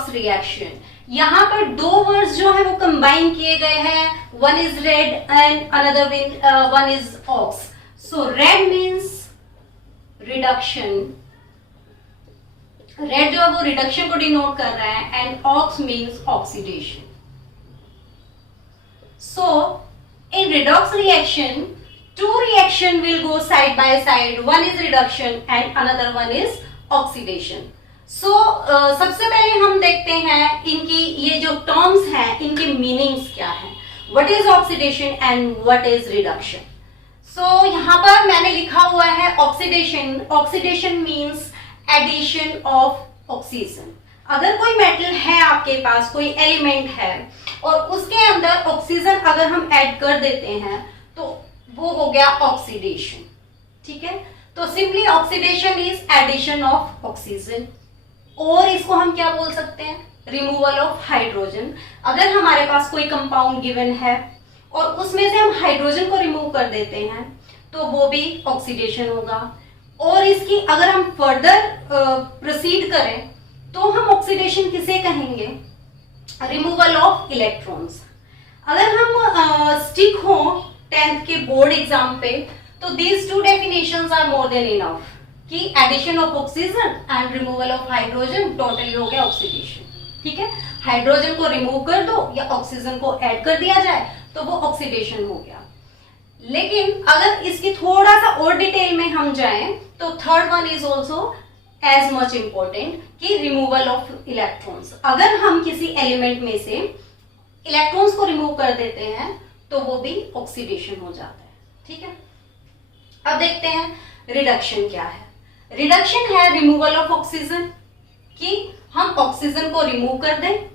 Redox reaction. यहाँ पर दो वर्ड्स जो है वो कंबाइन किए गए हैं, one is red and another one is ox. So red means reduction, red जो है वो रिडक्शन को डिनोट कर रहा है, and ox means oxidation. So in redox reaction, two reaction will go side by side. One is reduction and another one is oxidation. So सबसे पहले हम देखते हैं इनकी ये जो टर्म्स हैं इनके मीनिंग्स क्या हैं. What is oxidation and what is reduction? So यहाँ पर मैंने लिखा हुआ है oxidation. Oxidation means addition of oxygen. अगर कोई मेटल है आपके पास, कोई एलिमेंट है और उसके अंदर ऑक्सीजन अगर हम ऐड कर देते हैं तो वो हो गया ऑक्सीडेशन. ठीक है, तो simply oxidation is addition of oxygen. और इसको हम क्या बोल सकते हैं, रिमूवल ऑफ हाइड्रोजन. अगर हमारे पास कोई कंपाउंड गिवन है और उसमें से हम हाइड्रोजन को रिमूव कर देते हैं तो वो भी ऑक्सीडेशन होगा. और इसकी अगर हम फर्दर प्रोसीड करें तो हम ऑक्सीडेशन किसे कहेंगे, रिमूवल ऑफ इलेक्ट्रॉन्स. अगर हम स्टिक हो 10th के बोर्ड एग्जाम पे तो these two definitions are more than enough कि addition of oxygen and removal of hydrogen totally हो गया ऑक्सीडेशन. ठीक है, हाइड्रोजन को रिमूव कर दो या ऑक्सीजन को ऐड कर दिया जाए तो वो ऑक्सीडेशन हो गया. लेकिन अगर इसकी थोड़ा सा और डिटेल में हम जाएं तो third one is also as much important कि रिमूवल ऑफ इलेक्ट्रॉन्स. अगर हम किसी एलिमेंट में से इलेक्ट्रॉन्स को रिमूव कर देते हैं तो वो भी ऑक्सीडेशन हो जाता है. ठीक है, अब देखते हैं रिडक्शन क्या है. रिडक्शन है रिमूवल ऑफ ऑक्सीजन, कि हम ऑक्सीजन को रिमूव कर दें.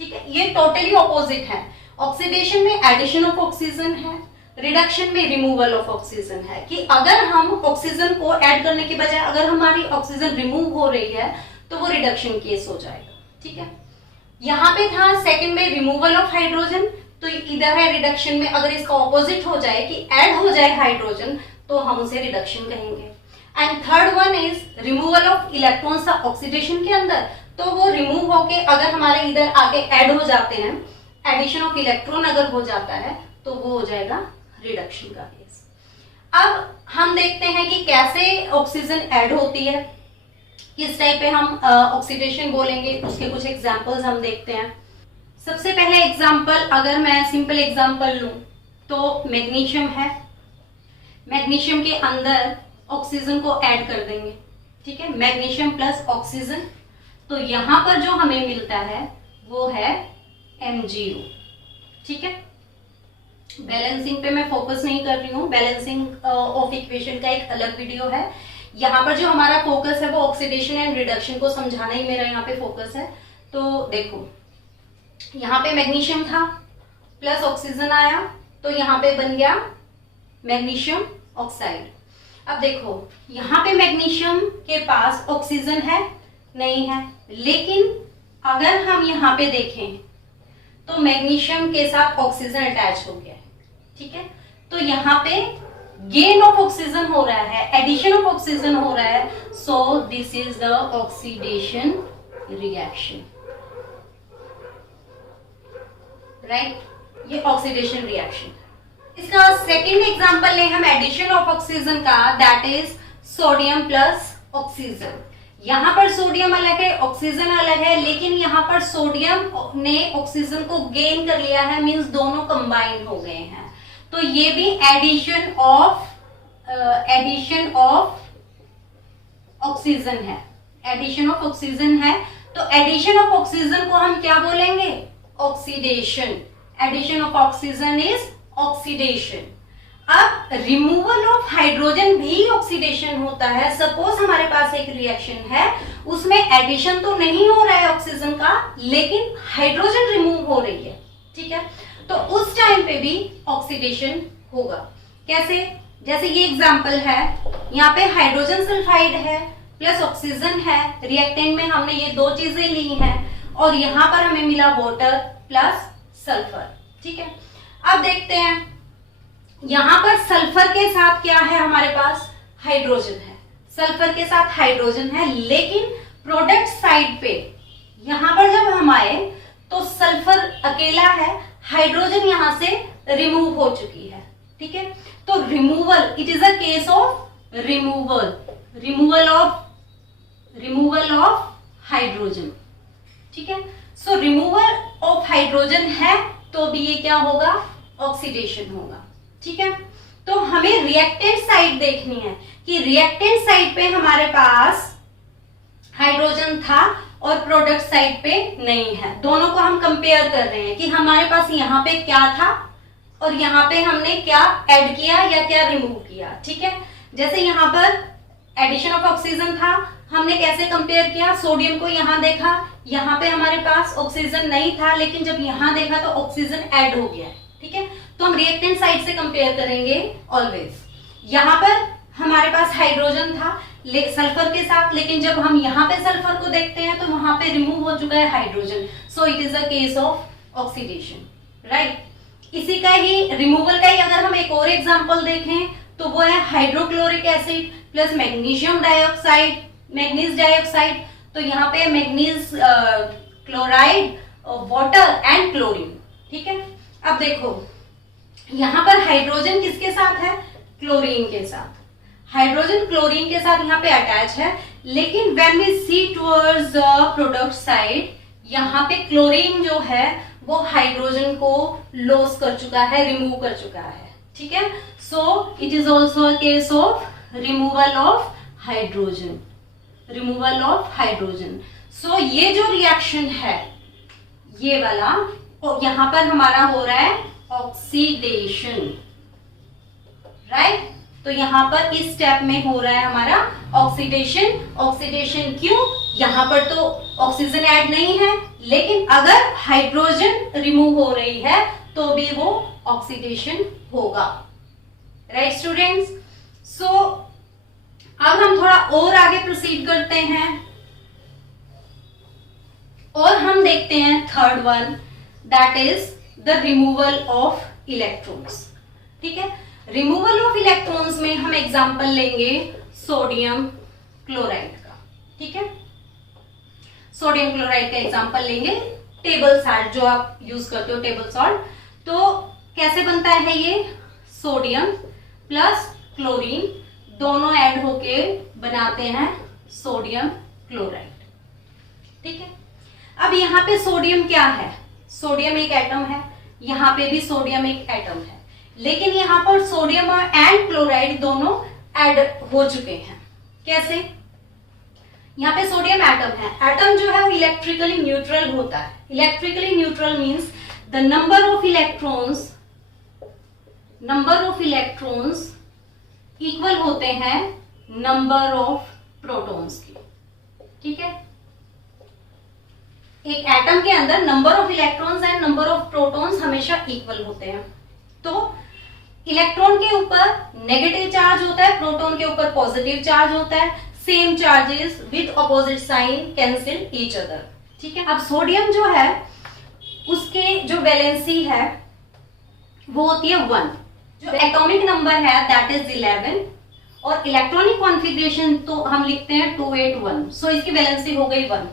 ठीक है, ये टोटली ऑपोजिट है. ऑक्सीडेशन में एडिशन ऑफ ऑक्सीजन है, रिडक्शन में रिमूवल ऑफ ऑक्सीजन है. कि अगर हम ऑक्सीजन को ऐड करने के बजाय अगर हमारी ऑक्सीजन रिमूव हो रही है तो वो रिडक्शन केस हो जाएगा. ठीक है, यहाँ पे था सेकंड में रिमूवल ऑफ हाइड्रोजन, तो इधर है रिडक्शन में अगर इसका ऑपोजिट हो जाए कि ऐड हो जाए हाइड्रोजन तो हम उसे रिडक्शन कहेंगे. And third one is removal of electrons oxidation के अंदर, तो वो रिमूव होके अगर हमारे इधर आके ऐड हो जाते हैं, एडिशन ऑफ इलेक्ट्रॉन अगर हो जाता है तो वो हो जाएगा रिडक्शन का केस. अब हम देखते हैं कि कैसे ऑक्सीजन ऐड होती है, किस टाइप पे हम ऑक्सीडेशन बोलेंगे, उसके कुछ एग्जांपल्स हम देखते हैं. सबसे पहले एग्जांपल अगर मैं सिंपल एग्जांपल लूं तो मैग्नीशियम है. मैग्नीशियम के अंदर ऑक्सीजन को ऐड कर देंगे. ठीक है, मैग्नीशियम प्लस ऑक्सीजन, तो यहां पर जो हमें मिलता है वो है MgO. ठीक है, बैलेंसिंग पे मैं फोकस नहीं कर रही हूँ, बैलेंसिंग ऑफ इक्वेशन का एक अलग वीडियो है. यहाँ पर जो हमारा फोकस है वो ऑक्सीडेशन एंड रिडक्शन को समझाना ही मेरा यहाँ पे फोकस है. तो देखो यहाँ पे मैग्नीशियम था प्लस ऑक्सीजन आया तो यहाँ पे बन गया मैग्नीशियम ऑक्साइड. अब देखो यहाँ पे मैग्नीशियम के पास ऑक्सीजन है नहीं है, लेकिन अगर हम यहाँ पे देखें तो मैग्नीशियम के साथ ऑक्सीजन अटैच हो गया है. ठीक है, तो यहाँ पे गेन ऑफ ऑक्सीजन हो रहा है, एडिशन ऑफ ऑक्सीजन हो रहा है. So this is the oxidation reaction. Right, ये ऑक्सीडेशन रिएक्शन. इसका सेकेंड एग्जांपल ले हम एडिशन ऑफ ऑक्सीजन का, that is sodium plus oxygen. यहाँ पर सोडियम अलग है, ऑक्सीजन अलग है, लेकिन यहाँ पर सोडियम ने ऑक्सीजन को गेन कर लिया है, मींस दोनों कंबाइन हो गए हैं. तो ये भी एडिशन ऑफ ऑक्सीजन है, एडिशन ऑफ ऑक्सीजन है. तो एडिशन ऑफ ऑक्सीजन को हम क्या बोलेंगे, oxidation. Addition of oxygen is oxidation. अब रिमूवल ऑफ हाइड्रोजन भी ऑक्सीडेशन होता है. सपोज हमारे पास एक रिएक्शन है, उसमें एडिशन तो नहीं हो रहा है ऑक्सीजन का, लेकिन हाइड्रोजन रिमूव हो रही है. ठीक है, तो उस टाइम पे भी ऑक्सीडेशन होगा. कैसे, जैसे ये एग्जांपल है, यहाँ पे हाइड्रोजन सल्फाइड है प्लस ऑक्सीजन है, रिएक्टेंट में हमने ये दो चीजें ली हैं और यहाँ पर हमें मिला वाटर प्लस सल्फर. ठीक है, अब देखते हैं यहाँ पर सल्फर के साथ क्या है, हमारे पास हाइड्रोजन है. सल्फर के साथ हाइड्रोजन है, लेकिन प्रोडक्ट साइड पे यहां पर जब हम आए तो सल्फर अकेला है, हाइड्रोजन यहां से रिमूव हो चुकी है, ठीक है। तो removal, it is a case of removal of hydrogen, ठीक है। सो रिमूवल ऑफ हाइड्रोजन है तो भी ये क्या होगा, ऑक्सीडेशन होगा, ठीक है। तो हमें रिएक्टेंट साइड देखनी है कि रिएक्टेंट साइड पे हमारे पास हाइड्रोजन था और प्रोडक्ट साइड पे नहीं है। दोनों को हम कंपेयर कर रहे हैं कि हमारे पास यहाँ पे क्या था और यहाँ पे हमने क्या ऐड किया या क्या रिमूव किया, ठीक है। जैसे यहाँ पर एडिशन ऑफ ऑक्सीजन था, हमने कैसे कंपेयर किया, सोडियम को यहाँ देखा, यहाँ पे हमारे पास ऑक्सीजन नहीं था, लेकिन जब यहाँ देखा तो ऑक्सीजन ऐड हो गया है, ठीक है। तो हम रिएक्टेंट साइड से कंपेयर करेंगे ऑलवेज। यहाँ पर हमारे पास हाइड्रोजन था सल्फर के साथ, लेकिन जब हम यहाँ पे सल्फर को देखते हैं तो वहां पे रिमूव हो चुका है hydrogen, so it is a case of oxidation, right. इसी का ही रिमूवल का ही अगर हम एक और एग्जांपल देखें तो वो है hydrochloric acid plus magnesium dioxide, manganese dioxide. तो यहाँ पे manganese chloride, water and chlorine, ठीक है। अब देखो यहाँ पर हाइड्रोजन किसके साथ है, क्लोरीन के साथ, हाइड्रोजन क्लोरीन के साथ यहाँ पे अटैच है, लेकिन when we see towards the product side, यहाँ पे क्लोरीन जो है वो हाइड्रोजन को लॉस कर चुका है, रिमूव कर चुका है, ठीक है। So it is also a case of removal of hydrogen, removal of hydrogen. So ये जो रिएक्शन है ये वाला, यहाँ पर हमारा हो रहा है ऑक्सीडेशन, राइट। तो यहाँ पर इस स्टेप में हो रहा है हमारा ऑक्सीडेशन। ऑक्सीडेशन क्यों, यहाँ पर तो ऑक्सीजन ऐड नहीं है, लेकिन अगर हाइड्रोजन रिमूव हो रही है तो भी वो ऑक्सीडेशन होगा, राइट स्टूडेंट्स। सो अब हम थोड़ा और आगे प्रोसीड करते हैं और हम देखते हैं third one, that is the removal of electrons, ठीक है। रिमूवल ऑफ इलेक्ट्रॉन्स में हम एग्जांपल लेंगे सोडियम क्लोराइड का, ठीक है। सोडियम क्लोराइड का एग्जांपल लेंगे, टेबल सॉल्ट जो आप यूज करते हो, टेबल सॉल्ट। तो कैसे बनता है ये, सोडियम प्लस क्लोरीन दोनों ऐड होके बनाते हैं सोडियम क्लोराइड, ठीक है। अब यहाँ पे सोडियम क्या है, सोडियम एक एटम है, यहाँ पे भी सोडियम एक एटम है, लेकिन यहाँ पर सोडियम एंड क्लोराइड दोनों ऐड हो चुके हैं। कैसे, यहाँ पे सोडियम एटम है, एटम जो है वो इलेक्ट्रिकली न्यूट्रल होता है। Electrically neutral means the number of electrons equal होते हैं नंबर ऑफ प्रोटॉन्स की, ठीक है। एक एटम के अंदर number of electrons and number of protons हमेशा इक्वल होते हैं। तो इलेक्ट्रॉन के ऊपर नेगेटिव चार्ज होता है, प्रोटॉन के ऊपर पॉजिटिव चार्ज होता है, same charges with opposite sign cancel each other, ठीक है। अब सोडियम जो है उसके जो वैलेंसी है वो होती है 1, जो एटॉमिक नंबर है दैट इज 11 और इलेक्ट्रॉनिक कॉन्फ़िगरेशन तो हम लिखते हैं 281, सो इसकी वैलेंसी हो गई 1।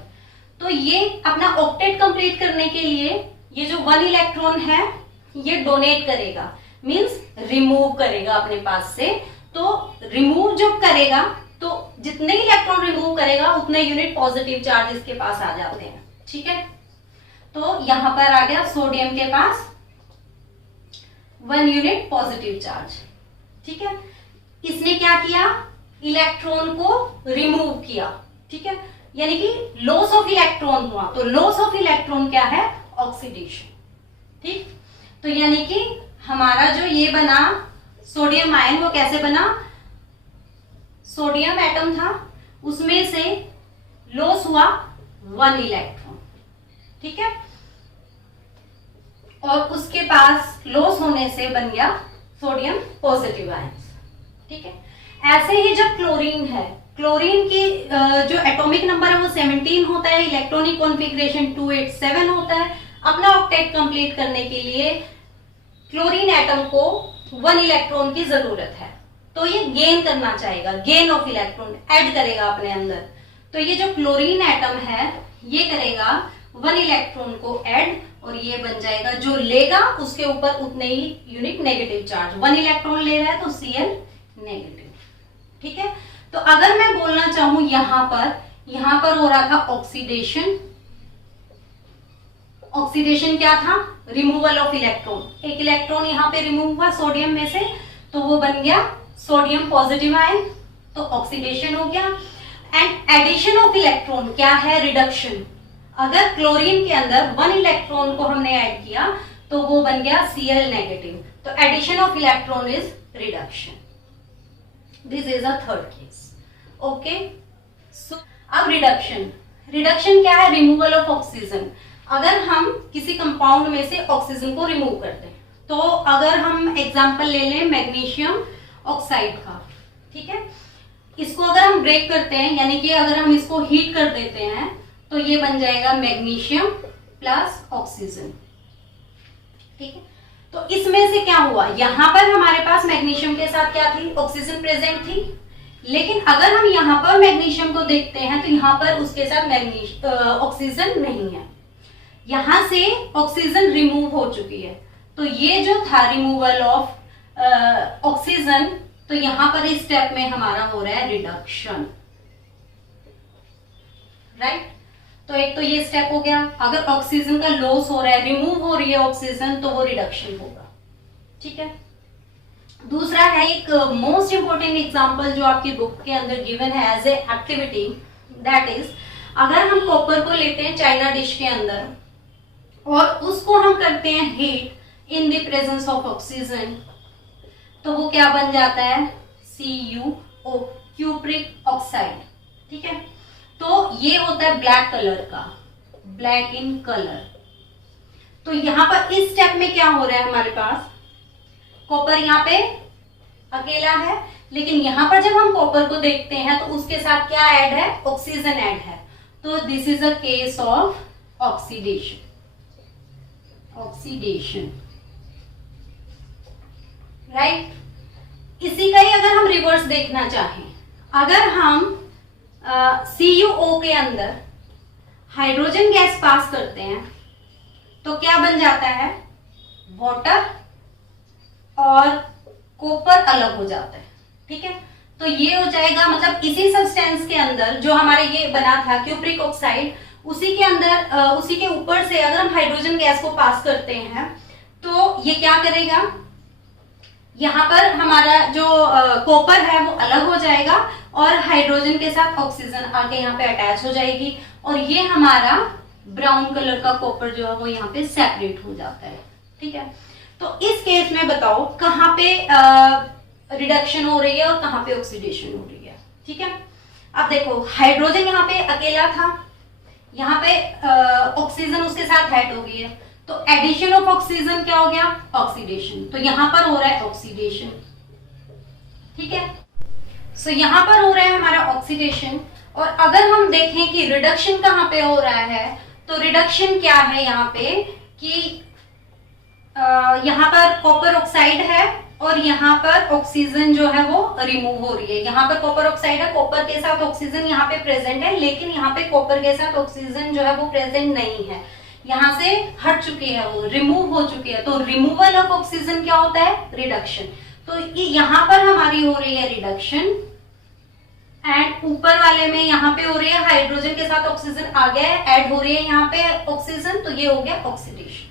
तो ये अपना ऑक्टेट कंप्लीट करने के लिए ये जो 1 इलेक्ट्रॉन है ये डोनेट करेगा, मींस रिमूव करेगा अपने पास से। तो रिमूव जब करेगा तो जितने इलेक्ट्रॉन रिमूव करेगा उतने यूनिट पॉजिटिव चार्ज इसके पास आ जाते हैं, ठीक है। तो यहां पर आ गया सोडियम के पास 1 यूनिट पॉजिटिव चार्ज, ठीक है। इसने क्या किया, इलेक्ट्रॉन को रिमूव किया, ठीक है, यानी कि लॉस ऑफ इलेक्ट्रॉन हुआ। तो लॉस ऑफ इलेक्ट्रॉन क्या है, ऑक्सीडेशन, ठीक। तो यानी कि हमारा जो ये बना सोडियम आयन वो कैसे बना, सोडियम एटम था उसमें से लॉस हुआ 1 इलेक्ट्रॉन, ठीक है, और उसके पास लॉस होने से बन गया सोडियम पॉजिटिव आयन, ठीक है। ऐसे ही जब क्लोरीन है, क्लोरीन की जो एटॉमिक नंबर है वो 17 होता है, इलेक्ट्रॉनिक कॉन्फ़िगरेशन 287 होता है। अपना ऑक्टेट कंप्लीट करने के लिए क्लोरीन एटम को 1 इलेक्ट्रॉन की जरूरत है, तो ये गेन करना चाहेगा, गेन ऑफ इलेक्ट्रॉन ऐड करेगा अपने अंदर। तो ये जो क्लोरीन एटम है ये करेगा 1 इलेक्ट्रॉन को ऐड और ये बन जाएगा, जो लेगा उसके ऊपर उतने ही यूनिट नेगेटिव चार्ज। 1 इलेक्ट्रॉन ले रहा है तो Cl नेगेटिव। ठीक है, तो अगर मैं बोलना चाहूं यहां पर हो रहा था ऑक्सीडेशन। ऑक्सीडेशन क्या था? Removal of electron. एक इलेक्ट्रॉन यहां पे रिमूव हुआ सोडियम में से, तो वो बन गया सोडियम पॉजिटिव आयन, तो ऑक्सीडेशन हो गया। एंड एडिशन ऑफ इलेक्ट्रॉन क्या है? रिडक्शन। अगर क्लोरीन के अंदर 1 इलेक्ट्रॉन को हमने ऐड किया तो वो बन गया Cl नेगेटिव, तो addition of electron is reduction. This is a third case. Okay, so अब रिडक्शन क्या है? Removal of oxygen. अगर हम किसी कंपाउंड में से ऑक्सीजन को रिमूव करते हैं, तो अगर हम एग्जांपल ले लें मैग्नीशियम ऑक्साइड का, ठीक है, इसको अगर हम ब्रेक करते हैं, यानी कि अगर हम इसको हीट कर देते हैं, तो ये बन जाएगा मैग्नीशियम प्लस ऑक्सीजन। ठीक है, तो इसमें से क्या हुआ? यहां पर हमारे पास मैग्नीशियम के साथ क्या थी? ऑक्सीजन प्रेजेंट थी। लेकिन अगर हम यहां पर मैग्नीशियम को देखते हैं तो यहां पर उसके साथ ऑक्सीजन नहीं है, यहां से ऑक्सीजन रिमूव हो चुकी है। तो ये जो था रिमूवल ऑफ ऑक्सीजन, तो यहां पर इस स्टेप में हमारा हो रहा है रिडक्शन। राइट, तो एक तो ये स्टेप हो गया। अगर ऑक्सीजन का लॉस हो रहा है, रिमूव हो रही है ऑक्सीजन, तो वो रिडक्शन होगा। ठीक है, दूसरा है एक मोस्ट इंपोर्टेंट एग्जांपल जो आपकी बुक के अंदर गिवन है as a activity, that is अगर हम कॉपर को लेते हैं चाइना डिश के अंदर और उसको हम करते हैं heat in the presence of oxygen, तो वो क्या बन जाता है? CuO, cupric oxide. ठीक है, तो ये होता है ब्लैक कलर का, ब्लैक इन कलर। तो यहां पर इस स्टेप में क्या हो रहा है? हमारे पास कॉपर यहाँ पे अकेला है, लेकिन यहां पर जब हम कॉपर को देखते हैं तो उसके साथ क्या ऐड है? ऑक्सीजन ऐड है। तो this is a case of oxidation. Right, इसी का ही अगर हम रिवर्स देखना चाहें, अगर हम CuO के अंदर हाइड्रोजन गैस पास करते हैं तो क्या बन जाता है? वाटर और कॉपर अलग हो जाता है। ठीक है, तो ये हो जाएगा, मतलब इसी सब्सटेंस के अंदर जो हमारे ये बना था क्यूप्रिक ऑक्साइड, उसी के अंदर उसी के ऊपर से अगर हम हाइड्रोजन गैस को पास करते हैं तो ये क्या करेगा? यहाँ पर हमारा जो कॉपर है वो अलग हो जाएगा और हाइड्रोजन के साथ ऑक्सीजन आके यहाँ पे अटैच हो जाएगी, और ये हमारा ब्राउन कलर का कॉपर जो है वो यहाँ पे सेपरेट हो जाता है। ठीक है, तो इस केस में बताओ कहाँ पे रिडक्शन हो रही है और कहाँ पे ऑक्सीडेशन हो रही है। ठीक है, अब देखो हाइड्रोजन यहाँ पे अकेला था, यहाँ पे ऑक्सीजन उसके साथ ऐड हो गई है, तो एडिशन ऑफ ऑक्सीजन क्या हो गया? ऑक्सीडेशन। तो यहां पर हो रहा है ऑक्सीडेशन। ठीक है, सो यहां पर हो रहा है हमारा ऑक्सीडेशन। और अगर हम देखें कि रिडक्शन कहां पे हो रहा है, तो रिडक्शन क्या है यहाँ पे कि यहाँ पर कॉपर ऑक्साइड है और यहाँ पर ऑक्सीजन जो है वो रिमूव हो रही है। यहाँ पर कॉपर ऑक्साइड है, कॉपर के साथ ऑक्सीजन यहाँ पे प्रेजेंट है, लेकिन यहाँ पे कॉपर के साथ ऑक्सीजन जो है वो प्रेजेंट नहीं है, यहाँ से हट चुकी है, वो रिमूव हो चुकी है। तो रिमूवल ऑफ ऑक्सीजन क्या होता है? रिडक्शन। तो यहाँ पर हमारी हो रही है रिडक्शन, एंड ऊपर वाले में यहाँ पे हो रही है हाइड्रोजन के साथ ऑक्सीजन आ गया है, ऐड हो रही है यहाँ पे ऑक्सीजन, तो ये हो गया oxidation.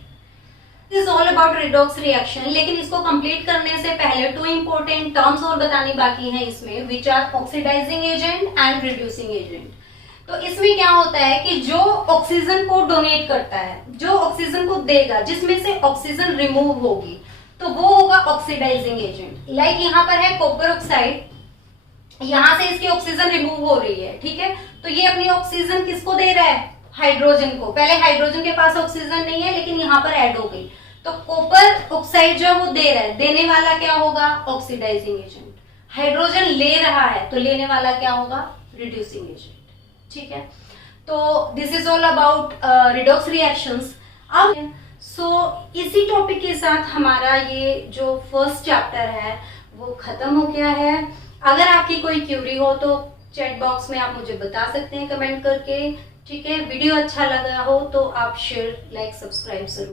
This is all about redox reaction. लेकिन इसको कंप्लीट करने से पहले 2 इंपॉर्टेंट टर्म्स और बतानी बाकी हैं इसमें, which are oxidizing agent and reducing agent. तो इसमें क्या होता है कि जो ऑक्सीजन को डोनेट करता है, जो ऑक्सीजन को देगा, जिसमें से ऑक्सीजन रिमूव होगी, तो वो होगा ऑक्सीडाइजिंग एजेंट। लाइक यहाँ पर है कॉपर ऑक्साइड, यहाँ से इसकी ऑक्सीजन रिमूव हो रही है। ठीक है, तो ये अपनी ऑक्सीजन किसको दे रहा है? हाइड्रोजन को। पहले हाइड्रोजन के पास ऑक्सीजन नहीं है, लेकिन यहाँ पर ऐड हो गई, तो कॉपर ऑक्साइड जो है वो दे रहा है, देने वाला क्या होगा? Oxidising agent. हाइड्रोजन ले रहा है, तो लेने वाला क्या होगा? Reducing agent. ठीक है, तो this is all about redox reactions. अब इसी टॉपिक के साथ हमारा ये जो फर्स्ट चैप्टर है वो खत्म हो गया है। अगर आपकी कोई क्यूरी हो तो चैट बॉक्स में आप मुझे बता सकते हैं कमेंट करके। ठीक है, वीडियो अच्छा लगा हो तो आप शेयर, लाइक, सब्सक्राइब जरूर